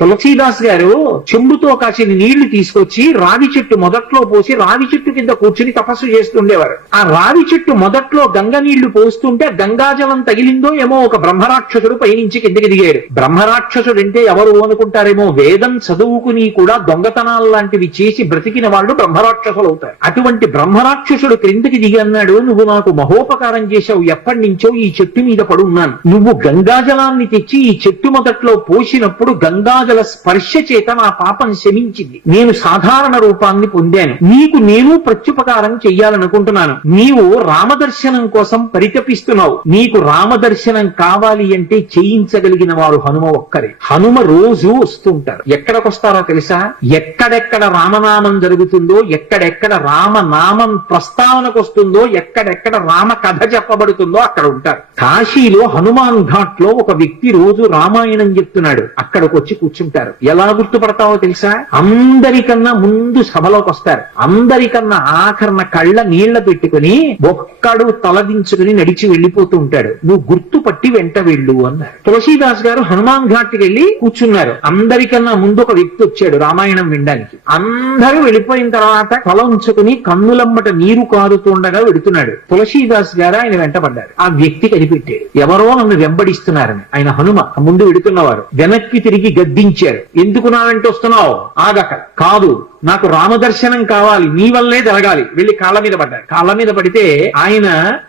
తులసీదాస్ గారు చెంబుతో కాసిన నీళ్లు తీసుకొచ్చి రావి చెట్టు మొదట్లో పోసి రావి చెట్టు కింద కూర్చుని తపస్సు చేస్తుండేవారు. ఆ రావి చెట్టు మొదట్లో గంగ నీళ్లు పోస్తుంటే గంగాజలం తగిలిందో ఏమో ఒక బ్రహ్మరాక్షసుడు పైనుంచి కిందకి దిగాడు. బ్రహ్మరాక్షసుడు అంటే ఎవరు అనుకుంటారేమో, వేదం చదువుకుని కూడా దొంగతనాలు లాంటివి చేసి బ్రతికిన వాళ్ళు బ్రహ్మరాక్షసులు అవుతారు. అటువంటి బ్రహ్మరాక్షసుడు క్రిందికి దిగి అన్నాడు, నువ్వు నాకు మహోపకారం చేశావు, ఎప్పటి నుంచో ఈ చెట్టు మీద పడున్నాను. నువ్వు గంగాజలాన్ని తెచ్చి ఈ చెట్టు మొదట్లో పోసినప్పుడు గంగాజల స్పర్శ చేత నా పాపం శమించింది. నేను సాధారణ రూపాన్ని పొందాను. నీకు నేను ప్రత్యుపకారం చెయ్యాలనుకుంటున్నాను. నీవు రామదర్శనం కోసం పరితపిస్తున్నావు. నీకు రామదర్శనం కావాలి అంటే చేయించగలిగిన వారు హనుమ ఒక్కరే. హనుమ రోజు వస్తుంటారు. ఎక్కడికొస్తారో తెలుసా? ఎక్కడెక్కడ రామనామం జరుగుతుందో, ఎక్కడెక్కడ రామనామం ప్రస్తావనకు వస్తుందో, ఎక్కడెక్కడ రామ కథ చెప్పబడుతుందో అక్కడ ఉంటారు. కాశీలో హనుమాన్ ఘాట్ లో ఒక వ్యక్తి రోజు రామాయణం చెప్తున్నాడు. అక్కడికి వచ్చి కూర్చుంటారు. ఎలా గుర్తుపడతావో తెలుసా? అందరికన్నా ముందు సభలోకి వస్తారు. అందరికన్నా ఆఖరణ కళ్ళ నీళ్ల పెట్టుకుని ఒక్కడు తలదించుకుని నడిచి వెళ్లిపోతూ ఉంటాడు. నువ్వు గుర్తుపట్టి వెంట వెళ్ళు అన్నారు. తులసీదాస్ గారు హనుమాన్ ఘాట్కి వెళ్లి కూర్చున్నారు. అందరికన్నా ముందు ఒక వ్యక్తి వచ్చాడు రామాయణం వినడానికి. అందరూ వెళ్ళిపోయిన తర్వాత తల ఉంచుకుని కన్నులమ్మట నీరు కారుతుండగా వెడుతున్నాడు. తులసీదాస్ గారు ఆయన వెంటబడ్డారు. ఆ వ్యక్తి కనిపెట్టాడు, ఎవరో నన్ను వెంబడిస్తున్నారని. ఆయన హనుమ ముందు వెడుతున్నవారు. వెనక్కి తిరిగి గద్దించారు. ఎందుకు నా వెంట వస్తున్నావు? ఆగక. కాదు, నాకు రామదర్శనం కావాలి, నీ వల్లే జరగాలి. వెళ్లి కాళ్ళ మీద పడ్డారు. కాళ్ళ మీద పడితే ఆయన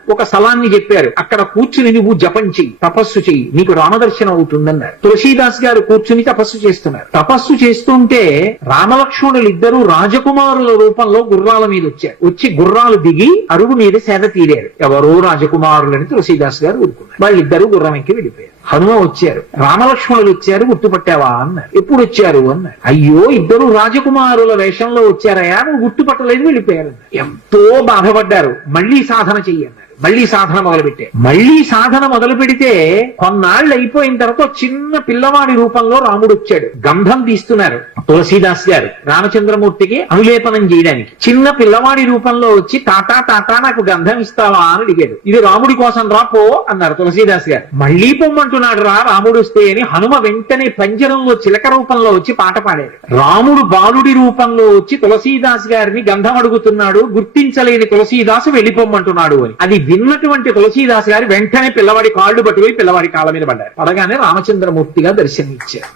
ఒక స్థలాన్ని చెప్పారు. అక్కడ కూర్చుని నువ్వు జపం చెయ్యి, తపస్సు చెయ్యి, నీకు రామదర్శనం అవుతుందన్నారు. తులసీదాస్ గారు కూర్చుని తపస్సు చేస్తున్నారు. తపస్సు చేస్తుంటే రామలక్ష్మణులు ఇద్దరు రాజకుమారుల రూపంలో గుర్రాల మీద వచ్చారు. వచ్చి గుర్రాలు దిగి అరుగు మీద సేద తీరారు. ఎవరో రాజకుమారులని తులసీదాస్ గారు ఊరుకున్నారు. వాళ్ళిద్దరూ గుర్రం ఎక్కి వెళ్ళిపోయారు. హనుమ వచ్చారు. రామలక్ష్మణులు వచ్చారు, గుర్తుపట్టావా అన్నారు. ఎప్పుడు వచ్చారు అన్నారు. అయ్యో, ఇద్దరు రాజకుమారుల వేషంలో వచ్చారయా, నువ్వు గుర్తుపట్టలేదు, వెళ్ళిపోయారు. ఎంతో బాధపడ్డారు. మళ్లీ సాధన చెయ్యన్నారు. మళ్లీ సాధన మొదలుపెట్టారు. మళ్లీ సాధన మొదలు పెడితే కొన్నాళ్ళు అయిపోయిన తర్వాత చిన్న పిల్లవాడి రూపంలో రాముడు వచ్చాడు. గంధం తీస్తున్నారు తులసీదాస్ గారు రామచంద్రమూర్తికి అనులేపనం చేయడానికి. చిన్న పిల్లవాడి రూపంలో వచ్చి తాతా తాతా నాకు గంధం ఇస్తావా అని అడిగాడు. ఇది రాముడి కోసం రా పో అన్నారు తులసీదాస్ గారు. మళ్లీ పొమ్మంటున్నాడు రా రాముడు వస్తే అని హనుమ వెంటనే పంజరంలో చిలక రూపంలో వచ్చి పాట పాడారు. రాముడు బాలుడి రూపంలో వచ్చి తులసీదాస్ గారిని గంధం అడుగుతున్నాడు. గుర్తించలేని తులసీదాసు వెళ్ళిపోమ్మంటున్నాడు అని. అది విన్నటువంటి తులసీదాస్ గారు వెంటనే పిల్లవాడి కాళ్ళు పట్టుకుని పిల్లవాడి కాళ్ళ మీద పడ్డారు. పడగానే రామచంద్రమూర్తిగా దర్శనమిచ్చారు.